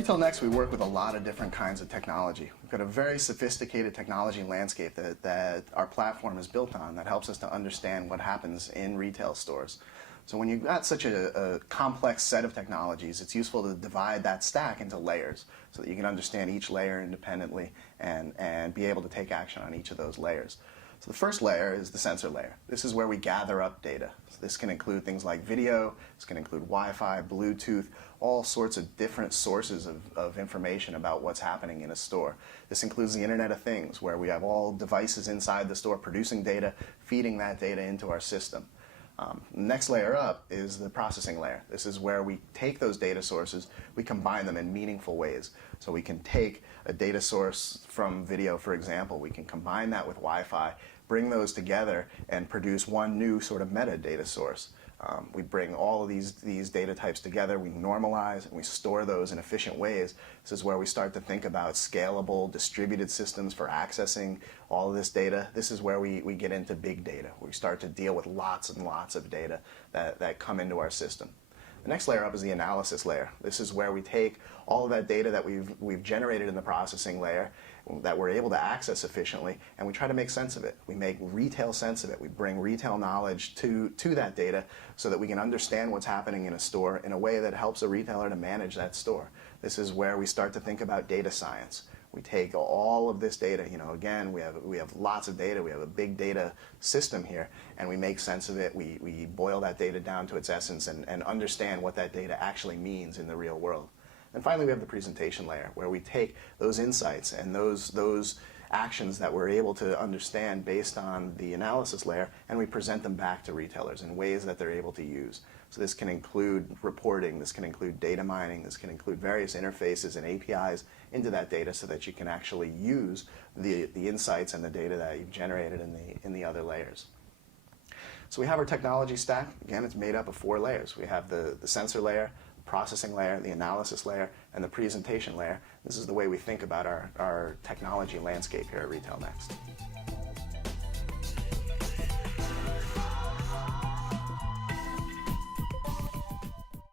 Retail Next, we work with a lot of different kinds of technology. We've got a very sophisticated technology landscape that our platform is built on that helps us to understand what happens in retail stores. So when you've got such a complex set of technologies, it's useful to divide that stack into layers so that you can understand each layer independently and be able to take action on each of those layers. So the first layer is the sensor layer. This is where we gather up data. So this can include things like video, this can include Wi-Fi, Bluetooth, all sorts of different sources of information about what's happening in a store. This includes the Internet of Things, where we have all devices inside the store producing data, feeding that data into our system. Next layer up is the processing layer. This is where we take those data sources, we combine them in meaningful ways. So we can take a data source from video, for example, we can combine that with Wi-Fi, bring those together and produce one new sort of metadata source. We bring all of these data types together, we normalize and we store those in efficient ways. This is where we start to think about scalable, distributed systems for accessing all of this data. This is where we get into big data. We start to deal with lots and lots of data that come into our system. The next layer up is the analysis layer. This is where we take all of that data that we've generated in the processing layer that we're able to access efficiently, and we try to make sense of it. We make retail sense of it. We bring retail knowledge to that data so that we can understand what's happening in a store in a way that helps a retailer to manage that store. This is where we start to think about data science. We take all of this data, again, we have lots of data, we have a big data system here, and we make sense of it. We boil that data down to its essence and understand what that data actually means in the real world. And finally, we have the presentation layer, where we take those insights and those actions that we're able to understand based on the analysis layer, and we present them back to retailers in ways that they're able to use. So this can include reporting, this can include data mining, this can include various interfaces and APIs into that data so that you can actually use the insights and the data that you've generated in the other layers. So we have our technology stack. Again, it's made up of 4 layers. We have the sensor layer, processing layer, the analysis layer, and the presentation layer. This is the way we think about our technology landscape here at Retail Next.